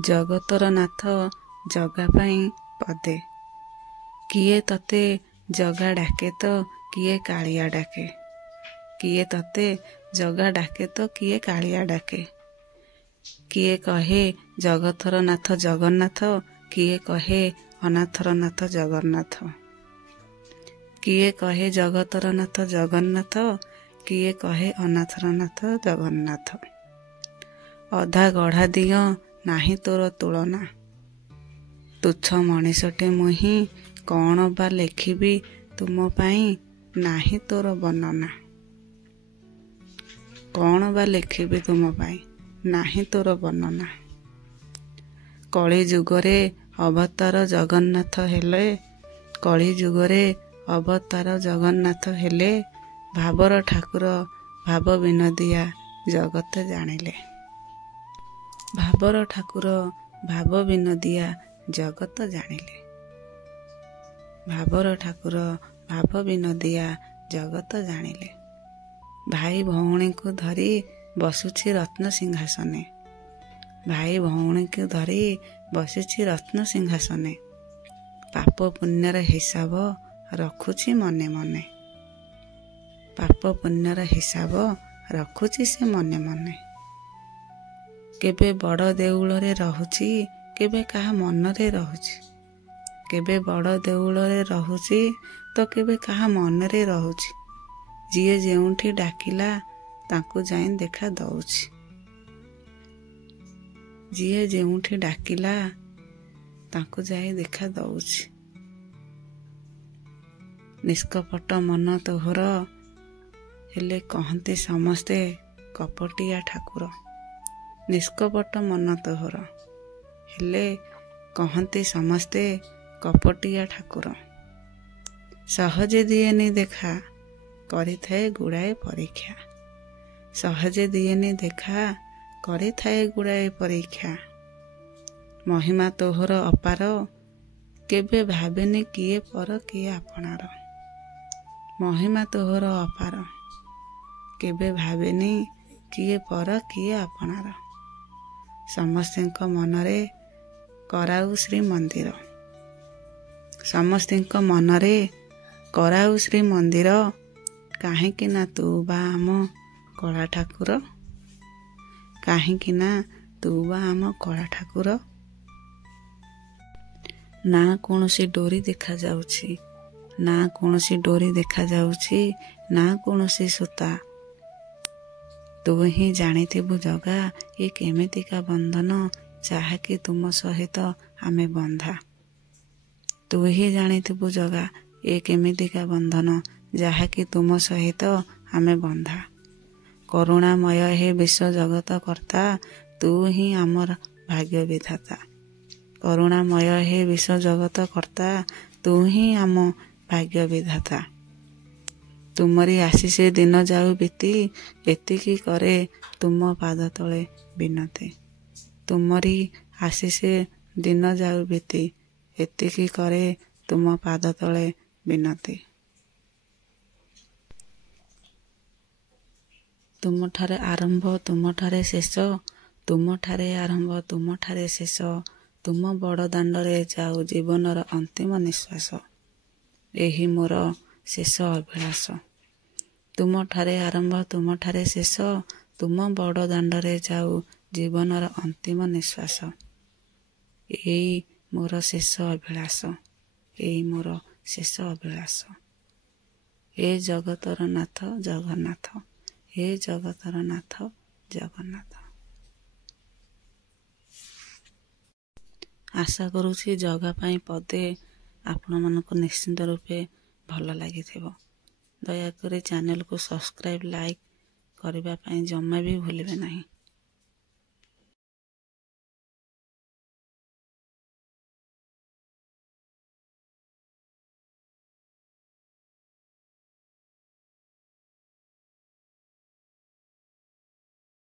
ଜଗତର ନାଥ ଜଗା ପାଇଁ ପଦେ। କିଏ ତତେ ଜଗା ଡାକେ ତ କିଏ କାଳିଆ ଡାକେ। କିଏ ତତେ ଜଗା ଡାକେ ତ କିଏ କାଳିଆ ଡାକେ। କିଏ କହେ ଜଗତର ନାଥ ଜଗନ୍ନାଥ, କିଏ କହେ ଅନାଥର ନାଥ ଜଗନ୍ନାଥ। କିଏ କହେ ଜଗତର ନାଥ ଜଗନ୍ନାଥ, କିଏ କହେ ଅନାଥର ନାଥ ଜଗନ୍ନାଥ। ଅଧା ଗଢ଼ା ଦିଅ ନାହିଁ ତୋର ତୁଳନା, ତୁଚ୍ଛ ମଣିଷଟେ ମୁହିଁ କ'ଣ ବା ଲେଖିବି ତୁମ ପାଇଁ ନାହିଁ ତୋର ବର୍ଣ୍ଣନା। କ'ଣ ବା ଲେଖିବି ତୁମ ପାଇଁ ନାହିଁ ତୋର ବର୍ଣ୍ଣନା। କଳି ଯୁଗରେ ଅବତାର ଜଗନ୍ନାଥ ହେଲେ, କଳି ଯୁଗରେ ଅବତାର ଜଗନ୍ନାଥ ହେଲେ, ଭାବର ଠାକୁର ଭାବ ବିନୋଦିଆ ଜଗତ ଜାଣିଲେ। ଭାବର ଠାକୁର ଭାବ ବିନୋଦିଆ ଜଗତ ଜାଣିଲେ। ଭାବର ଠାକୁର ଭାବ ବିନୋଦିଆ ଜଗତ ଜାଣିଲେ। ଭାଇ ଭଉଣୀଙ୍କୁ ଧରି ବସୁଛି ରତ୍ନ ସିଂହାସନେ। ଭାଇ ଭଉଣୀଙ୍କୁ ଧରି ବସିଛି ରତ୍ନ ସିଂହାସନେ। ପାପ ପୁଣ୍ୟର ହିସାବ ରଖୁଛି ମନେ ମନେ। ପାପ ପୁଣ୍ୟର ହିସାବ ରଖୁଛି ସେ ମନେ ମନେ। କେବେ ବଡ଼ ଦେଉଳରେ ରହୁଛି, କେବେ କାହା ମନରେ ରହୁଛି। କେବେ ବଡ଼ ଦେଉଳରେ ରହୁଛି ତ କେବେ କାହା ମନରେ ରହୁଛି। ଯିଏ ଯେଉଁଠି ଡାକିଲା ତାଙ୍କୁ ଯାଇ ଦେଖା ଦଉଛି। ଯିଏ ଯେଉଁଠି ଡାକିଲା ତାଙ୍କୁ ଯାଇ ଦେଖା ଦଉଛି। ନିଷ୍କପଟ ମନ ତୋହର ହେଲେ କହନ୍ତି ସମସ୍ତେ କପଟିଆ ଠାକୁର। ନିଷ୍କପଟ ମନ ତୋହର ହେଲେ କହନ୍ତି ସମସ୍ତେ କପଟିଆ ଠାକୁର। ସହଜେ ଦିଏନି ଦେଖା କରିଥାଏ ଗୁଡ଼ାଏ ପରୀକ୍ଷା। ସହଜେ ଦିଏନି ଦେଖା କରିଥାଏ ଗୁଡ଼ାଏ ପରୀକ୍ଷା। ମହିମା ତୋହର ଅପାର କେବେ ଭାବେନି କିଏ ପର କିଏ ଆପଣାର। ମହିମା ତୋହର ଅପାର କେବେ ଭାବେନି କିଏ ପର କିଏ ଆପଣାର। ସମସ୍ତଙ୍କ ମନରେ କରାଉ ଶ୍ରୀମନ୍ଦିର। ସମସ୍ତଙ୍କ ମନରେ କରାଉ ଶ୍ରୀମନ୍ଦିର। କାହିଁକି ନା ତୁ ବା ଆମ କଳା ଠାକୁର। କାହିଁକି ନା ତୁ ବା ଆମ କଳା ଠାକୁର। ନା କୌଣସି ଡୋରି ଦେଖାଯାଉଛି, ନା କୌଣସି ଡୋରି ଦେଖାଯାଉଛି, ନା କୌଣସି ସୂତା। ତୁ ହିଁ ଜାଣିଥିବୁ ଜଗା ଏ କେମିତିକା ବନ୍ଧନ, ଯାହାକି ତୁମ ସହିତ ଆମେ ବନ୍ଧା। ତୁ ହିଁ ଜାଣିଥିବୁ ଜଗା ଏ କେମିତିକା ବନ୍ଧନ, ଯାହାକି ତୁମ ସହିତ ଆମେ ବନ୍ଧା। କରୁଣାମୟ ହେ ବିଶ୍ୱ ଜଗତ କର୍ତ୍ତା, ତୁ ହିଁ ଆମର ଭାଗ୍ୟ ବିଧାତା। କରୁଣାମୟ ହେ ବିଶ୍ୱ ଜଗତ କର୍ତ୍ତା, ତୁ ହିଁ ଆମ ଭାଗ୍ୟ ବିଧାତା। ତୁମରି ଆଶିଷ ଦିନ ଯାଉ ବିତି, ଏତିକି କରେ ତୁମ ପାଦ ତଳେ ବିନତି। ତୁମରି ଆଶିଷ ଦିନ ଯାଉ ବିତି, ଏତିକି କରେ ତୁମ ପାଦ ତଳେ ବିନତି। ତୁମଠାରେ ଆରମ୍ଭ ତୁମଠାରେ ଶେଷ, ତୁମଠାରେ ଆରମ୍ଭ ତୁମଠାରେ ଶେଷ। ତୁମ ବଡ଼ ଦାଣ୍ଡରେ ଯାଉ ଜୀବନର ଅନ୍ତିମ ନିଶ୍ୱାସ। ଏହି ମୋର ଶେଷ ଅଭିଳାଷ। ତୁମଠାରେ ଆରମ୍ଭ ତୁମଠାରେ ଶେଷ, ତୁମ ବଡ଼ ଦାଣ୍ଡରେ ଯାଉ ଜୀବନର ଅନ୍ତିମ ନିଶ୍ୱାସ। ଏଇ ମୋର ଶେଷ ଅଭିଳାଷ। ଏଇ ମୋର ଶେଷ ଅଭିଳାଷ। ଏ ଜଗତର ନାଥ ଜଗନ୍ନାଥ। ଏ ଜଗତର ନାଥ ଜଗନ୍ନାଥ। ଆଶା କରୁଛି ଜଗା ପାଇଁ ପଦେ ଆପଣମାନଙ୍କୁ ନିଶ୍ଚିନ୍ତ ରୂପେ ଭଲ ଲାଗିଥିବ। ଦୟାକରି ଚ୍ୟାନେଲକୁ ସବସ୍କ୍ରାଇବ୍ ଲାଇକ୍ କରିବା ପାଇଁ ଜମା ବି ଭୁଲିବେ ନାହିଁ।